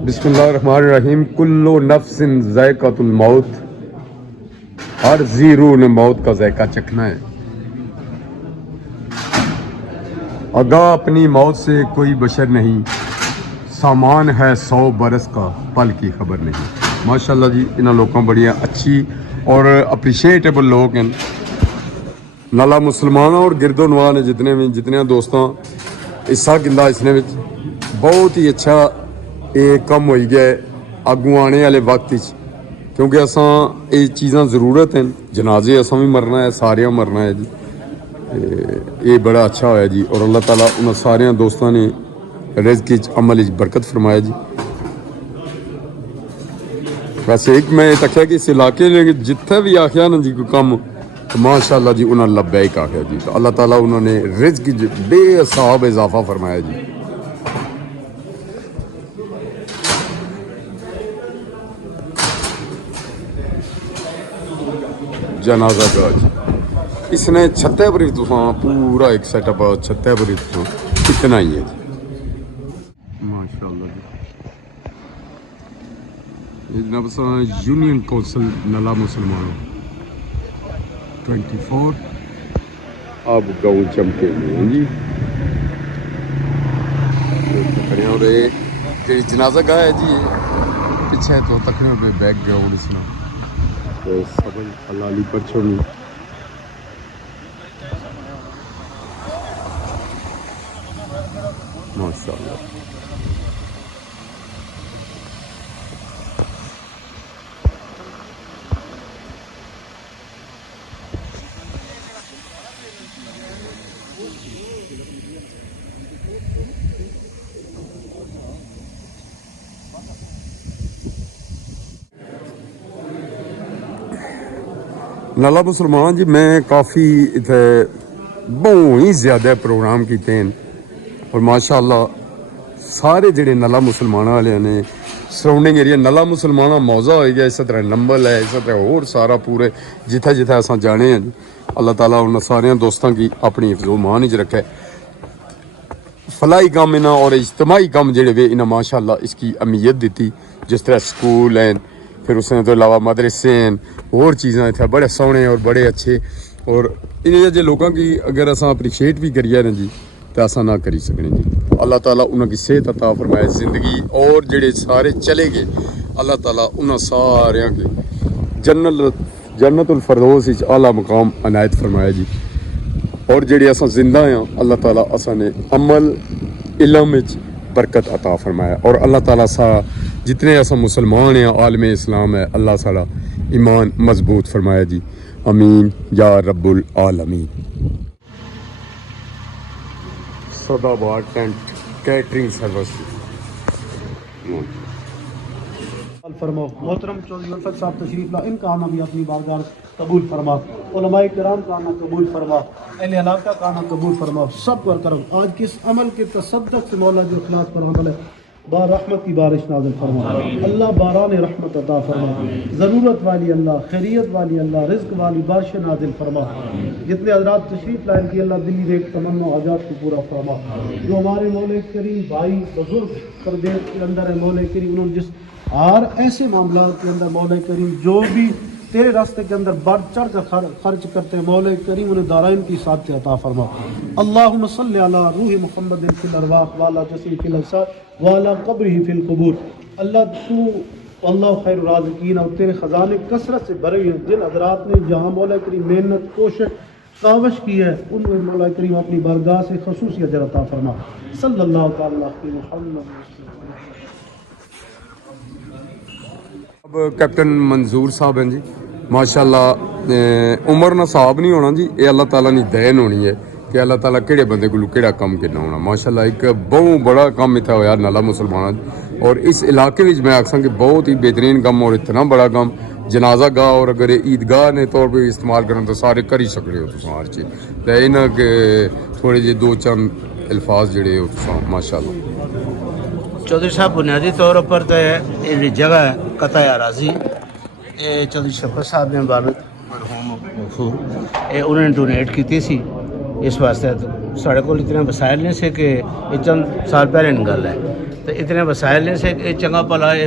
बिस्मिल्लाहिर्रहमानिर्रहीम। कुल्लु नफ्सिन ज़ायक़तुल मौत, हर ज़ी रूह ने मौत का ज़ायक़ा चखना है। आगाह अपनी मौत से कोई बशर नहीं, सामान है 100 बरस का, पल की खबर नहीं। माशाल्लाह जी, इन्होंने लोगों बड़िया अच्छी और अप्रीशिएटेबल लोग हैं। नाला मुसलमान और गिरदोनवा ने जितने दोस्तों हिस्सा किंदा इसने विच बहुत ही अच्छा ये कम हो गया अगू आने वाले वक्त क्योंकि असा ये चीज़ां ज़रूरत हैं। जनाजे असा भी मरना है, सारे मरना है जी। ये बड़ा अच्छा होया जी और अल्लाह ताला उन्होंने सारे दोस्तों ने रिज़्क़ अमल बरकत फरमाया जी। वैसे एक मैं तकिया कि इस इलाके ने जिथे भी आख्या ना जी कोई कम तो माशाअल्लाह जी उन्होंने लब्बैक आख्या जी। तो अल्लाह ताला उन्होंने रिज़्क़ बेहिसाब इजाफा फरमाया जी। जनाजा गाज इसने छत्ते पर ही तुसा पूरा एक सेटअप छत्ते पर ही तुसा इतना ही है जी माशाअल्लाह जी। जनाब यूनियन कौंसिल नला मुसलमानों 24 अब गाँव चमके हैं जी। और जी जनाजा गाह है जी पीछे तो तकने पे बैकग्राउंड इसना तो सबल हलाली पर छोड़ी माशाअल्लाह। नाला मुसलमान जी मैं काफ़ी इतने बहुत ही ज़्यादा प्रोग्राम किए हैं और माशाअल्लाह सारे जेडे नला मुसलमान वाले ने सराउंडिंग एरिया नला मुसलमान मौजा हो गया। इस तरह नंबल है, इस तरह होर सारा पूरे जिथे जिथे अस जाने हैं। अल्लाह ताला उन्होंने सारे दोस्तों की अपनी हिफ्ज़ो मान च रखे। फलाई कम इन्हें और इज्तमाही कम जेडे वे इन्हें माशाअल्लाह इसकी अहमियत दी। जिस तरह स्कूल हैं, फिर उसने तो अलावा मदरसे हैं, और चीज़ां इतने बड़े सोहने और बड़े अच्छे। और इन्हें जे लोगों की अगर अस अप्रीशिएट भी करिए ना जी तो असा ना करी सकने जी। अल्लाह ताला उन्होंने सेहत अता फरमाए ज़िंदगी और जेडे सारे चले गए अल्लाह ताला उन्होंने सारे के जन्नतुल फरदौस आला मकाम अनायत फरमाया जी। और जेडे अस जिंदा हैं अल्लाह ताला असाने अमल इलम विच बरकत अता फरमाया। और अल्लाह ताला सा जितने अस मुसलमान हैं आलम इस्लाम है अल्लाह साड़ा ईमान मजबूत फरमाया जी। अमीन या रब्बुल आलमीन। सदाबहार टेंट कैटरिंग सर्विस फरमा। मोहतरम चौधरी उल्फत साहब तशरीफ ला, इनका आना भी अपनी बारगाह कबूल फरमा। उलमाए किराम का आना कबूल फरमा, अहले इलाका का आना कबूल फरमा। सब पर करम आज किस अमल के तसद्दुक से मौला जो इखलास पर अमल है बार रहमत की बारिश नाज़िल फरमा। अल्लाह बारान रहमत अता फरमा। ज़रूरत वाली अल्लाह, खैरियत वाली अल्लाह, रिज़्क़ वाली बारिश नाज़िल फरमा। जितने हज़रात तशरीफ लाए की अल्लाह दिल्ली देख तमन्ना आजाद को पूरा फरमा। जो हमारे मौला करीम भाई बुजुर्ग परदेश के अंदर है मौला करीम उन्होंने जिस और ऐसे मामला के अंदर मौला करीम जो भी तेरे रास्ते के अंदर बढ़ चढ़ कर खर्च करते हैं मौला करीम उन्हें दाराइन की साथ अता फरमा। अल्लाहुम्मा सल्लि अला रूह मुहम्मदिन फिल अरवाह वाला जसीम फिल असाद वाला कब्रिही फिल क़ुबूर। अल्लाह तू अल्लाह खैर राज़िकीन और तेरे ख़जाने कसरत से भरे हुए जिन हज़रात ने जहाँ मौला करीम मेहनत कोशिश कावश की है उन्हें मौला करीम अपनी बारगाह से ख़ुसूसी अजर अता फरमा। सल्लल्लाहु तआला अलैहि मुहम्मद। अब कैप्टन मंजूर साहब हैं जी माशाअल्लाह। उम्र ना साहब नहीं होना जी, ये अल्लाह ताला की देन होनी है कि अल्लाह ताला केड़े बंदे को केड़ा कम कितना होना। माशाअल्लाह एक बहुत बड़ा काम इतना होया नाला मुसलमान और इस इलाके में मैं आखसा कि बहुत ही बेहतरीन काम और इतना बड़ा काम जनाजा गाह और अगर ईदगाह ने तौर पर इस्तेमाल करें तो सारे कर ही सकते हो तुम हर चीज़। तो इन्हें थोड़े जे दो चंद अल्फाज जड़े हो तुम माशाअल्लाह। चौधरी साहब बुनियादी तौर पर तो ये जगह कता अराजी ये चौधरी शफकत साहब ने भारत मरहूम मगफूर ये उन्होंने डोनेट की सी اس واسطے ساڑھے کو اتنے وسائل نہیں سے کہ یہ چند سال پہلے گل ہے تو اتنے وسائل نہیں سے کہ چنگا پلا یہ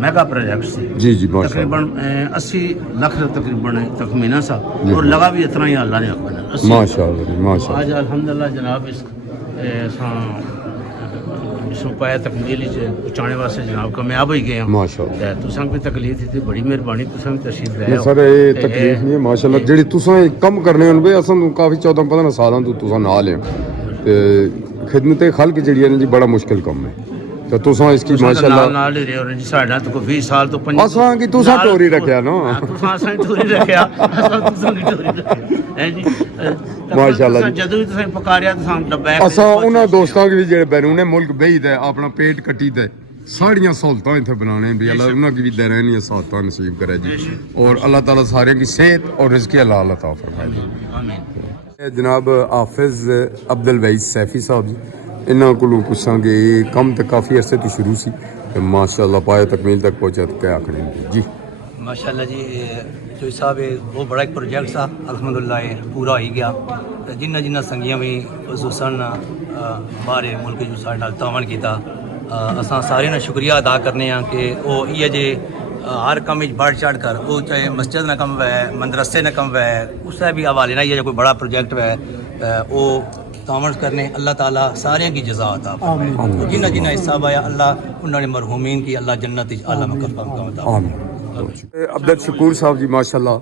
میگا پروجیکٹ سے جی جی ماشاء اللہ تقریباً 80 لاکھ تقریباً تخمینہ سا اور لگا بھی اتنا ہی اللہ نے اپنا ماشاء اللہ جی ماشاء آج الحمدللہ جناب اس پایا تکمیلی پہنچانے واسطے جناب کامیاب ہوئی گئے ہیں ماشاء اللہ تساں بھی تکلیف تھی بڑی مہربانی تساں بھی تشریف لے سر یہ تکلیف نہیں ہے ماشاء اللہ جڑی تساں کم کرنے ہیں بھائی اصل کافی 14-15 سالاں تو تساں نال ہیں تے خدمت خلق جڑی ہے جی بڑا مشکل کم ہے تو تساں اس کی ماشاء اللہ نال ہی رہے اور جی ساڈا تو 20 سال تو اساں کی تساں ٹوری رکھیا نا تساں اساں ٹوری رکھیا اساں تساں کی ٹوری رکھیا ہے جی ماشاء اللہ جدوں بھی تساں پکاریا تساں ڈبہ اساں انہاں دوستاں کی جڑے بیرون ملک بھیج دے اپنا پیٹ کٹی دے ساڑیاں سہولتاں اتنے بنانے بھی اللہ انہاں کی بھی دینی سہولتاں نصیب کرے جی اور اللہ تعالیٰ سارے کی صحت اور رزق حلال عطا فرمائے جی آمین جناب حافظ عبد الوہید سیفی صاحب جی انہاں کولوں پوچھاں گے یہ کم تے کافی عرصے تو شروع سی ماشاءاللہ پائے تکمیل تک پہنچا تو کیا آکھنے جی ماشاءاللہ جی جو صاحب وہ بڑا ایک پروجیکٹ تھا الحمدللہ یہ پورا ہو ہی گیا جنہ جنہ سنگیاں بھی خصوصاً باہر ملک جو سارے نال تعاون کیتا اساں سارے نے شکریہ ادا کرنے ہاں کہ وہ یہ جے ہر کام بڑھ چڑھ کر وہ چاہے مسجد نہ کم ہے مدرسے نہ کم ہے اس سے بھی حوالے نہ یہ کوئی بڑا پروجیکٹ ہے وہ تعاون کرنے اللہ تعالیٰ سارے کی جزا عطا فرمائے جنہ جنہ حصہ پایا اللہ انہوں نے مرحومین کی اللہ جنت اعلیٰ مقام عطا فرمائے عبد شکور صاحب جی ماشاءاللہ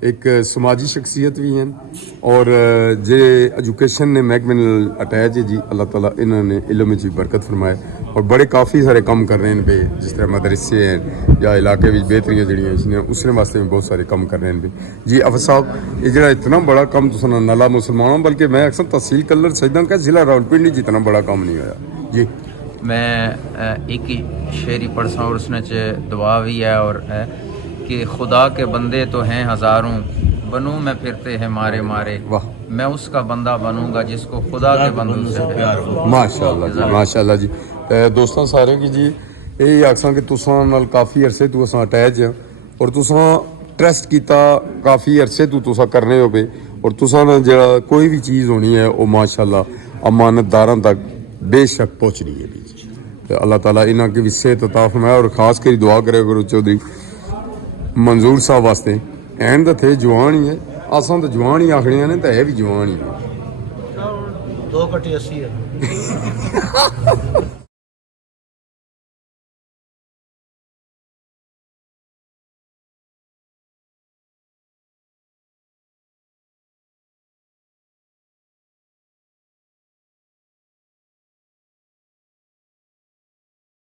ایک سماجی شخصیت بھی ہیں اور جے ایجوکیشن نے محکمے نال اٹیچ ہے جی اللہ تعالیٰ انہوں نے علم جی برکت فرمائے اور بڑے کافی سارے کام کر رہے ہیں بے جس طرح مدرسے ہیں یا علاقے بھی بہتریاں جڑیاں اس نے واسطے بھی بہت سارے کام کر رہے ہیں بے جی حافظ صاحب یہ جڑا اتنا بڑا کام تو سنا نالا مسلمانوں بلکہ میں اکثر تحصیل کلر سجدہ کا ضلع راولپنڈی جتنا بڑا کام نہیں ہوا جی میں ایک ہی شعری پڑھتا ہوں اور اس نے دعا بھی ہے اور ہے کہ خدا کے بندے تو ہیں ہزاروں بنوں میں پھرتے ہیں مارے مارے واہ میں اس کا بندہ بنوں گا جس کو خدا کے بندوں سے پیار ہو ماشاء اللہ جی ماشاء اللہ جی دوستاں سارے کی جی یہی آخساں کہ تساں نال کافی عرصے تو اساں اٹیچ ہیں اور تساں ٹرسٹ کیتا کافی عرصے تو تساں کرنے ہو بے اور تساں نال جڑا کوئی بھی چیز ہونی ہے وہ ماشاء اللہ امانت داراں تک بے شک پہنچ رہی ہے جی اللہ تعالیٰ انہاں کی بھی صحت عطا فرمائے اور خاص کر دعا کرے کرو چودھری منظور صاحب واسطے اینڈ تھے جوان ہی ہے اساں تو جوان ہی آخنے نے تو ہے بھی جوان ہی ہے 2 کٹی 80 ہے